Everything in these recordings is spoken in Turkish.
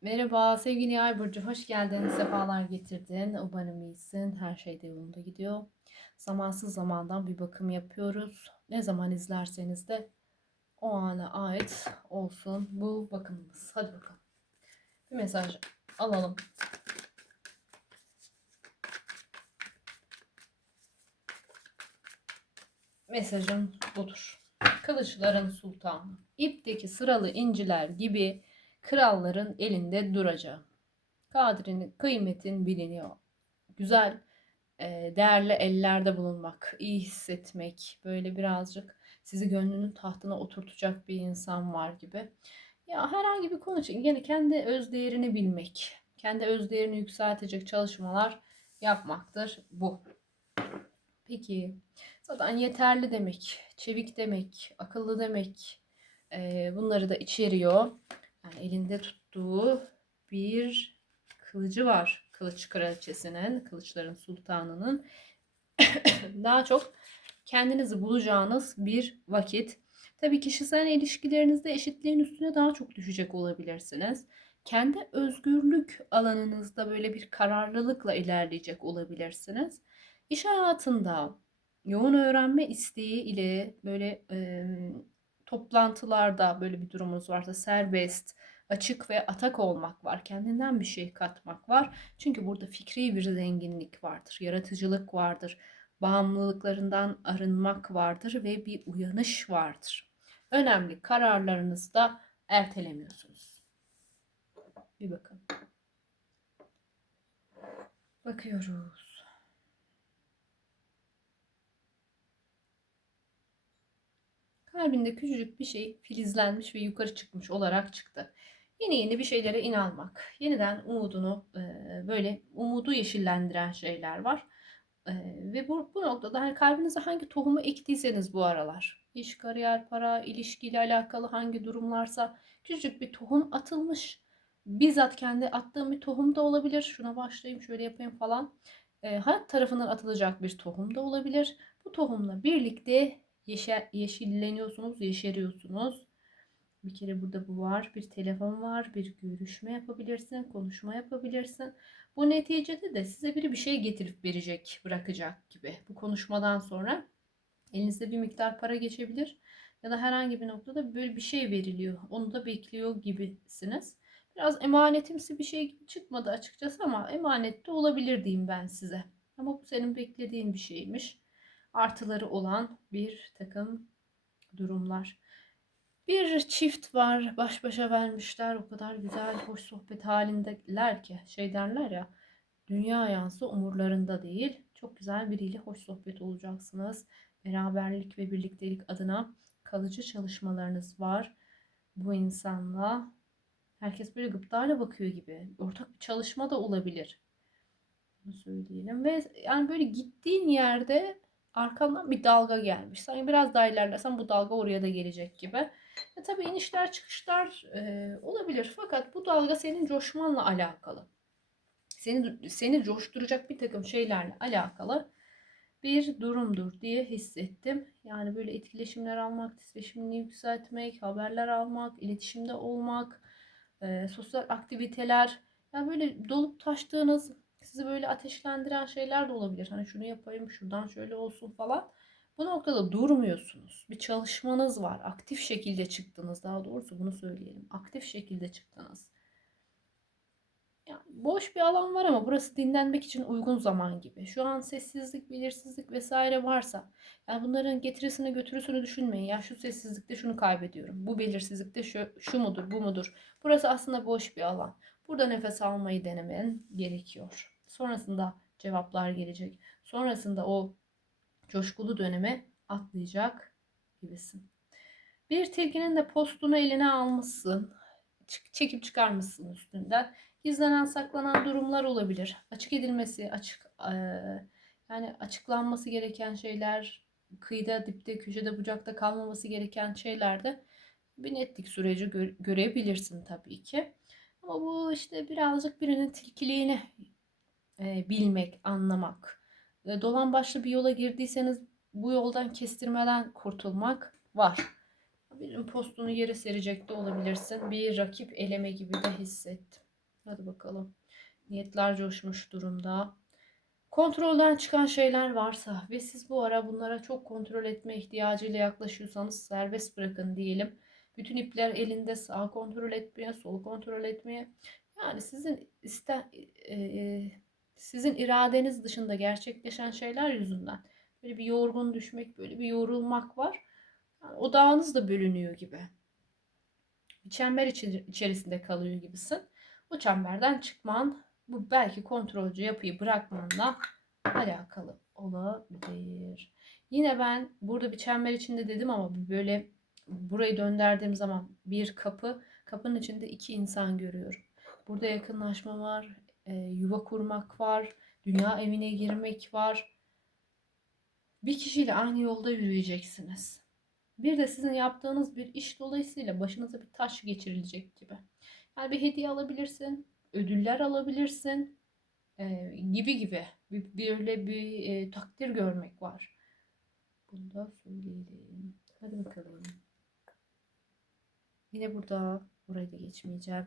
Merhaba sevgili Yay burcu hoş geldin. Sefalar getirdin. Umarım iyisin. Her şey de yolunda gidiyor. Zamansız zamandan bir bakım yapıyoruz. Ne zaman izlerseniz de o ana ait olsun bu bakımımız. Hadi bakalım. Bir mesaj alalım. Mesajım budur. Kılıçların sultanı. İpteki sıralı inciler gibi kralların elinde duracağı. Kadrinin, kıymetin biliniyor. Güzel, e, değerli ellerde bulunmak, iyi hissetmek, böyle birazcık sizi gönlünün tahtına oturtacak bir insan var gibi. Ya herhangi bir konu için yine kendi öz değerini bilmek, kendi öz değerini yükseltecek çalışmalar yapmaktır bu. Peki zaten yeterli demek, çevik demek, akıllı demek e, bunları da içeriyor. Yani elinde tuttuğu bir kılıcı var. Kılıç kraliçesinin, kılıçların sultanının. Daha çok kendinizi bulacağınız bir vakit. Tabii kişisel ilişkilerinizde eşitliğin üstüne daha çok düşecek olabilirsiniz. Kendi özgürlük alanınızda böyle bir kararlılıkla ilerleyecek olabilirsiniz. İş hayatında yoğun öğrenme isteği ile böyle e, toplantılarda böyle bir durumunuz varsa serbest, açık ve atak olmak var. Kendinden bir şey katmak var. Çünkü burada fikri bir zenginlik vardır. Yaratıcılık vardır. Bağımlılıklarından arınmak vardır ve bir uyanış vardır. Önemli kararlarınızı da ertelemiyorsunuz. Bir bakın. Bakıyoruz. Kalbinde küçücük bir şey filizlenmiş ve yukarı çıkmış olarak çıktı. Yeni yeni bir şeylere inanmak, yeniden umudunu böyle umudu yeşillendiren şeyler var. Ve bu, bu noktada hani kalbinize hangi tohumu ektiyseniz bu aralar, iş, kariyer, para, ilişkiyle alakalı hangi durumlarsa küçücük bir tohum atılmış. Bizzat kendi attığım bir tohum da olabilir. Şuna başlayayım, şöyle yapayım falan. hayat tarafından atılacak bir tohum da olabilir. Bu tohumla birlikte yeşer, yeşilleniyorsunuz, yeşeriyorsunuz. Bir kere burada bu var. Bir telefon var. Bir görüşme yapabilirsin. Konuşma yapabilirsin. Bu neticede de size biri bir şey getirip verecek, bırakacak gibi. Bu konuşmadan sonra elinizde bir miktar para geçebilir. Ya da herhangi bir noktada böyle bir şey veriliyor. Onu da bekliyor gibisiniz. Biraz emanetimsi bir şey çıkmadı açıkçası ama emanet de olabilir diyeyim ben size. Ama bu senin beklediğin bir şeymiş artıları olan bir takım durumlar. Bir çift var baş başa vermişler o kadar güzel hoş sohbet halindeler ki şey derler ya dünya yansı umurlarında değil. Çok güzel biriyle hoş sohbet olacaksınız. Beraberlik ve birliktelik adına kalıcı çalışmalarınız var bu insanla. Herkes böyle gıptayla bakıyor gibi. Ortak bir çalışma da olabilir. Bunu söyleyelim. Ve yani böyle gittiğin yerde arkandan bir dalga gelmiş. Sanki biraz daha ilerlesen bu dalga oraya da gelecek gibi. E tabii inişler çıkışlar e, olabilir. Fakat bu dalga senin coşmanla alakalı. Seni, seni coşturacak bir takım şeylerle alakalı bir durumdur diye hissettim. Yani böyle etkileşimler almak, titreşimini yükseltmek, haberler almak, iletişimde olmak, e, sosyal aktiviteler. Yani böyle dolup taştığınız sizi böyle ateşlendiren şeyler de olabilir. Hani şunu yapayım, şuradan şöyle olsun falan. Bu noktada durmuyorsunuz. Bir çalışmanız var. Aktif şekilde çıktınız. Daha doğrusu bunu söyleyelim. Aktif şekilde çıktınız. Yani boş bir alan var ama burası dinlenmek için uygun zaman gibi. Şu an sessizlik, belirsizlik vesaire varsa yani bunların getirisini götürüsünü düşünmeyin. Ya şu sessizlikte şunu kaybediyorum. Bu belirsizlikte şu, şu mudur, bu mudur. Burası aslında boş bir alan. Burada nefes almayı denemen gerekiyor. Sonrasında cevaplar gelecek. Sonrasında o coşkulu döneme atlayacak gibisin. Bir tilkinin de postunu eline almışsın. Çekip çıkarmışsın üstünden. Gizlenen saklanan durumlar olabilir. Açık edilmesi, açık yani açıklanması gereken şeyler, kıyıda, dipte, köşede, bucakta kalmaması gereken şeylerde bir netlik süreci gö görebilirsin tabii ki. Ama bu işte birazcık birinin tilkiliğini e, bilmek, anlamak. E, dolan başlı bir yola girdiyseniz bu yoldan kestirmeden kurtulmak var. Bir postunu yere serecek de olabilirsin. Bir rakip eleme gibi de hissettim. Hadi bakalım. Niyetler coşmuş durumda. Kontrolden çıkan şeyler varsa ve siz bu ara bunlara çok kontrol etme ihtiyacıyla yaklaşıyorsanız serbest bırakın diyelim. Bütün ipler elinde sağ kontrol etmeye, sol kontrol etmeye. Yani sizin iste, e, e, sizin iradeniz dışında gerçekleşen şeyler yüzünden böyle bir yorgun düşmek, böyle bir yorulmak var. Yani odağınız da bölünüyor gibi. Bir çember içerisinde kalıyor gibisin. Bu çemberden çıkman bu belki kontrolcü yapıyı bırakmanla alakalı olabilir. Yine ben burada bir çember içinde dedim ama böyle burayı döndürdüğüm zaman bir kapı, kapının içinde iki insan görüyorum. Burada yakınlaşma var, e, yuva kurmak var, dünya evine girmek var. Bir kişiyle aynı yolda yürüyeceksiniz. Bir de sizin yaptığınız bir iş dolayısıyla başınıza bir taş geçirilecek gibi. Yani bir hediye alabilirsin, ödüller alabilirsin e, gibi gibi. Bir, böyle bir e, takdir görmek var. Bunu da söyleyelim. Hadi bakalım. Yine burada, burayı da geçmeyeceğim.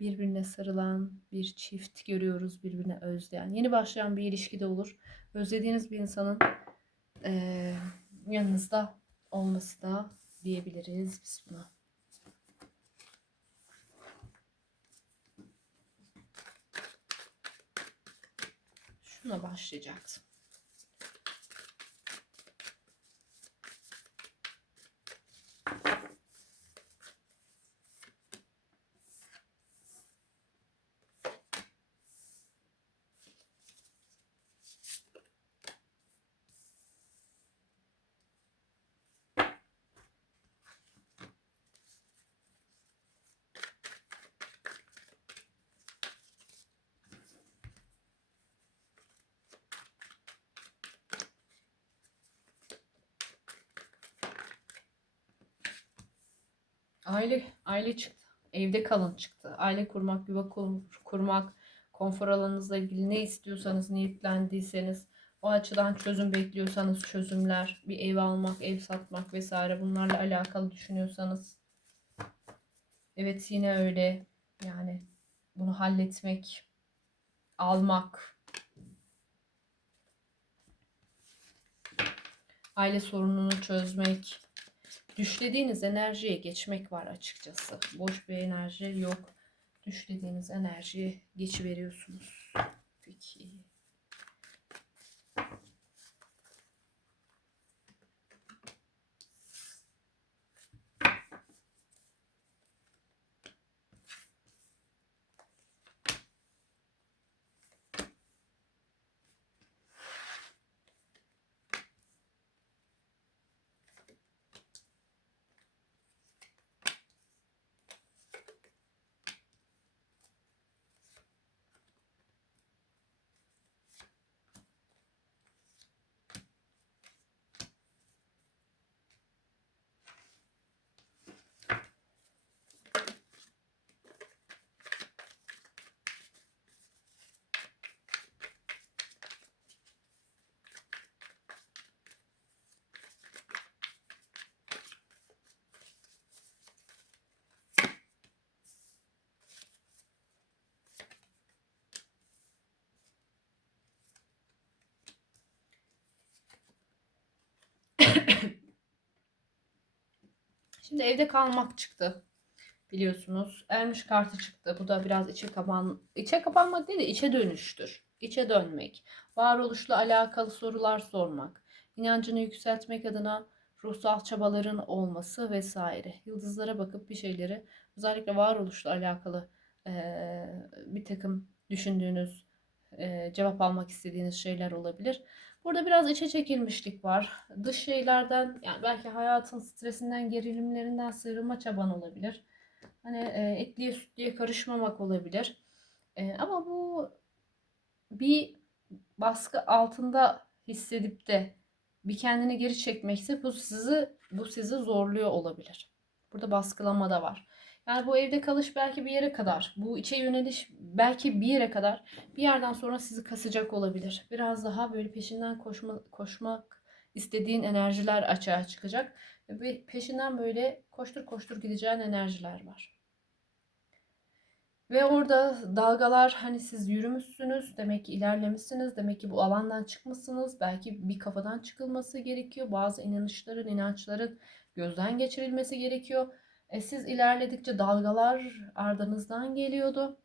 Birbirine sarılan bir çift görüyoruz, birbirine özleyen. Yeni başlayan bir ilişki de olur. Özlediğiniz bir insanın e, yanınızda olması da diyebiliriz biz buna. Şuna başlayacaktım. Aile, aile çıktı. Evde kalın çıktı. Aile kurmak, yuva kur- kurmak, konfor alanınızla ilgili ne istiyorsanız, niyetlendiyseniz, o açıdan çözüm bekliyorsanız çözümler, bir ev almak, ev satmak vesaire bunlarla alakalı düşünüyorsanız. Evet yine öyle. Yani bunu halletmek, almak, aile sorununu çözmek, düşlediğiniz enerjiye geçmek var açıkçası. Boş bir enerji yok. Düşlediğiniz enerjiye geçiveriyorsunuz. Peki. Şimdi evde kalmak çıktı. Biliyorsunuz. Ermiş kartı çıktı. Bu da biraz içe kapan içe kapanmak değil de içe dönüştür. İçe dönmek. Varoluşla alakalı sorular sormak. inancını yükseltmek adına ruhsal çabaların olması vesaire. Yıldızlara bakıp bir şeyleri özellikle varoluşla alakalı eee, bir takım düşündüğünüz, cevap almak istediğiniz şeyler olabilir. Burada biraz içe çekilmişlik var. Dış şeylerden yani belki hayatın stresinden, gerilimlerinden sıyrılma çaban olabilir. Hani etliye sütlüye karışmamak olabilir. Ama bu bir baskı altında hissedip de bir kendini geri çekmekse bu sizi bu sizi zorluyor olabilir. Burada baskılama da var. Yani bu evde kalış belki bir yere kadar, bu içe yöneliş belki bir yere kadar, bir yerden sonra sizi kasacak olabilir. Biraz daha böyle peşinden koşma, koşmak istediğin enerjiler açığa çıkacak. Ve peşinden böyle koştur koştur gideceğin enerjiler var. Ve orada dalgalar hani siz yürümüşsünüz, demek ki ilerlemişsiniz, demek ki bu alandan çıkmışsınız. Belki bir kafadan çıkılması gerekiyor. Bazı inanışların, inançların gözden geçirilmesi gerekiyor. E siz ilerledikçe dalgalar ardınızdan geliyordu.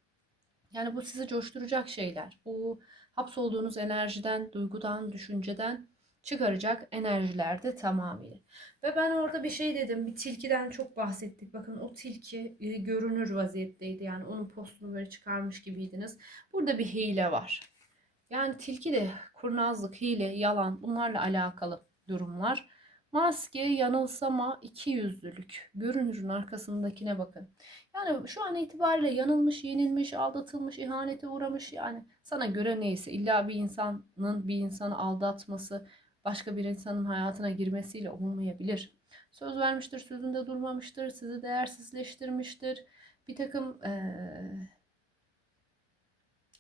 Yani bu sizi coşturacak şeyler. Bu hapsolduğunuz enerjiden, duygudan, düşünceden çıkaracak enerjiler de tamamıyla. Ve ben orada bir şey dedim. Bir tilkiden çok bahsettik. Bakın o tilki e, görünür vaziyetteydi. Yani onun postunu böyle çıkarmış gibiydiniz. Burada bir hile var. Yani tilki de kurnazlık, hile, yalan bunlarla alakalı durumlar. Maske, yanılsama, iki yüzlülük. Görünürün arkasındakine bakın. Yani şu an itibariyle yanılmış, yenilmiş, aldatılmış, ihanete uğramış. Yani sana göre neyse illa bir insanın bir insanı aldatması, başka bir insanın hayatına girmesiyle olmayabilir. Söz vermiştir, sözünde durmamıştır, sizi değersizleştirmiştir. Bir takım ee,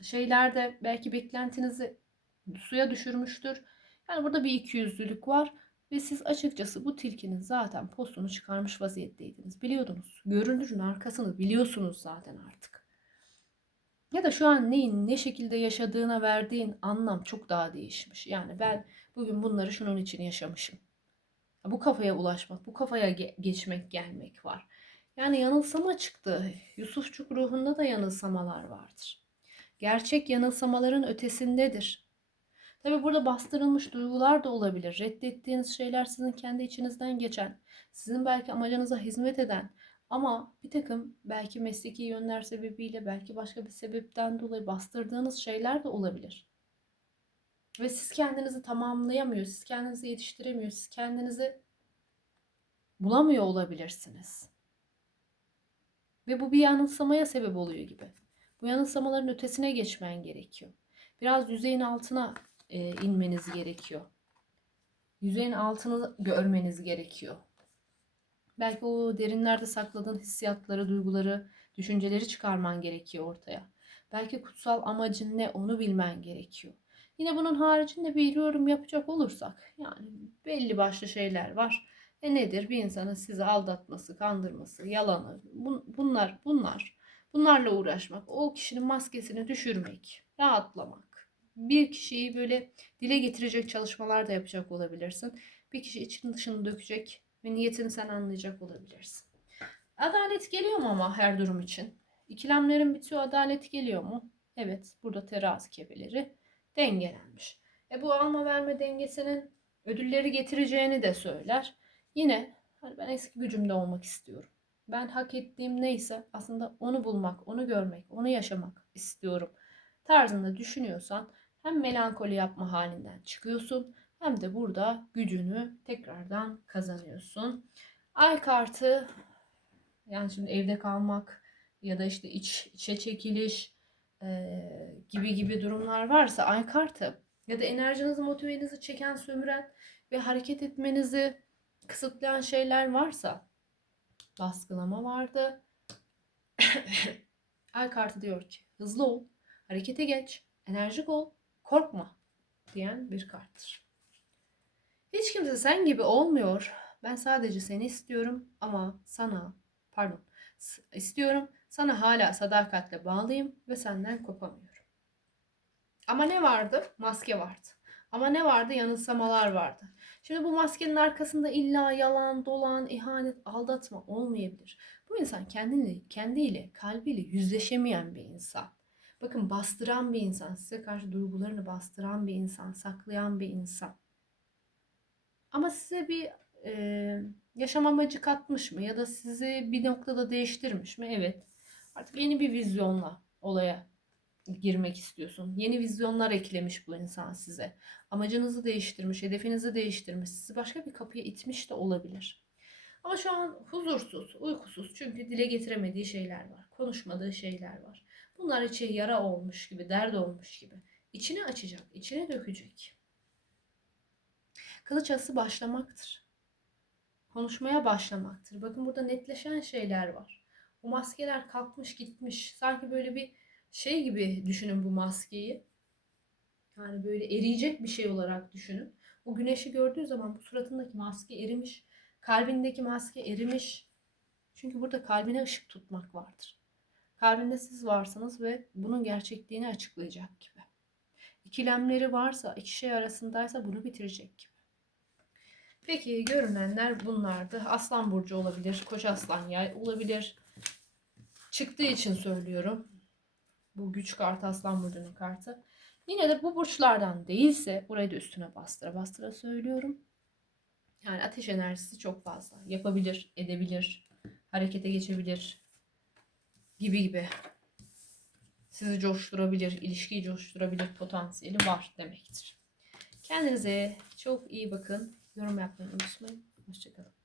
şeylerde belki beklentinizi suya düşürmüştür. Yani burada bir ikiyüzlülük var. Ve siz açıkçası bu tilkinin zaten postunu çıkarmış vaziyetteydiniz. Biliyordunuz. Görünürün arkasını biliyorsunuz zaten artık. Ya da şu an neyin ne şekilde yaşadığına verdiğin anlam çok daha değişmiş. Yani ben bugün bunları şunun için yaşamışım. Bu kafaya ulaşmak, bu kafaya ge- geçmek, gelmek var. Yani yanılsama çıktı. Yusufçuk ruhunda da yanılsamalar vardır. Gerçek yanılsamaların ötesindedir. Tabi burada bastırılmış duygular da olabilir. Reddettiğiniz şeyler sizin kendi içinizden geçen, sizin belki amacınıza hizmet eden ama bir takım belki mesleki yönler sebebiyle, belki başka bir sebepten dolayı bastırdığınız şeyler de olabilir. Ve siz kendinizi tamamlayamıyor, siz kendinizi yetiştiremiyor, siz kendinizi bulamıyor olabilirsiniz. Ve bu bir yanılsamaya sebep oluyor gibi. Bu yanılsamaların ötesine geçmen gerekiyor. Biraz yüzeyin altına e, inmeniz gerekiyor. Yüzeyin altını görmeniz gerekiyor. Belki o derinlerde sakladığın hissiyatları, duyguları, düşünceleri çıkarman gerekiyor ortaya. Belki kutsal amacın ne onu bilmen gerekiyor. Yine bunun haricinde bir yorum yapacak olursak yani belli başlı şeyler var. E nedir? Bir insanın sizi aldatması, kandırması, yalanı bunlar bunlar. Bunlarla uğraşmak, o kişinin maskesini düşürmek, rahatlamak bir kişiyi böyle dile getirecek çalışmalar da yapacak olabilirsin. Bir kişi için dışını dökecek ve niyetini sen anlayacak olabilirsin. Adalet geliyor mu ama her durum için? İkilemlerin bitiyor, adalet geliyor mu? Evet, burada terazi kebeleri dengelenmiş. E bu alma verme dengesinin ödülleri getireceğini de söyler. Yine hani ben eski gücümde olmak istiyorum. Ben hak ettiğim neyse aslında onu bulmak, onu görmek, onu yaşamak istiyorum tarzında düşünüyorsan hem melankoli yapma halinden çıkıyorsun hem de burada gücünü tekrardan kazanıyorsun. Ay kartı yani şimdi evde kalmak ya da işte iç içe çekiliş e, gibi gibi durumlar varsa ay kartı ya da enerjinizi motivenizi çeken sömüren ve hareket etmenizi kısıtlayan şeyler varsa baskılama vardı. ay kartı diyor ki hızlı ol, harekete geç, enerjik ol, korkma diyen bir karttır. Hiç kimse sen gibi olmuyor. Ben sadece seni istiyorum ama sana, pardon, istiyorum. Sana hala sadakatle bağlıyım ve senden kopamıyorum. Ama ne vardı? Maske vardı. Ama ne vardı? Yanılsamalar vardı. Şimdi bu maskenin arkasında illa yalan, dolan, ihanet, aldatma olmayabilir. Bu insan kendini, kendiyle, kalbiyle yüzleşemeyen bir insan. Bakın bastıran bir insan, size karşı duygularını bastıran bir insan, saklayan bir insan. Ama size bir e, yaşam amacı katmış mı ya da sizi bir noktada değiştirmiş mi? Evet. Artık yeni bir vizyonla olaya girmek istiyorsun. Yeni vizyonlar eklemiş bu insan size. Amacınızı değiştirmiş, hedefinizi değiştirmiş, sizi başka bir kapıya itmiş de olabilir. Ama şu an huzursuz, uykusuz çünkü dile getiremediği şeyler var. Konuşmadığı şeyler var. Bunlar içi yara olmuş gibi, dert olmuş gibi. İçini açacak, içine dökecek. Kılıç ası başlamaktır. Konuşmaya başlamaktır. Bakın burada netleşen şeyler var. Bu maskeler kalkmış gitmiş. Sanki böyle bir şey gibi düşünün bu maskeyi. Yani böyle eriyecek bir şey olarak düşünün. O güneşi gördüğü zaman bu suratındaki maske erimiş. Kalbindeki maske erimiş. Çünkü burada kalbine ışık tutmak vardır. Kalbinde siz varsınız ve bunun gerçekliğini açıklayacak gibi. İkilemleri varsa, iki şey arasındaysa bunu bitirecek gibi. Peki görünenler bunlardı. Aslan burcu olabilir, koç aslan yay olabilir. Çıktığı için söylüyorum. Bu güç kartı aslan burcunun kartı. Yine de bu burçlardan değilse burayı da üstüne bastıra bastıra söylüyorum. Yani ateş enerjisi çok fazla. Yapabilir, edebilir, harekete geçebilir gibi gibi. Sizi coşturabilir, ilişkiyi coşturabilir potansiyeli var demektir. Kendinize çok iyi bakın. Yorum yapmayı unutmayın. Hoşçakalın.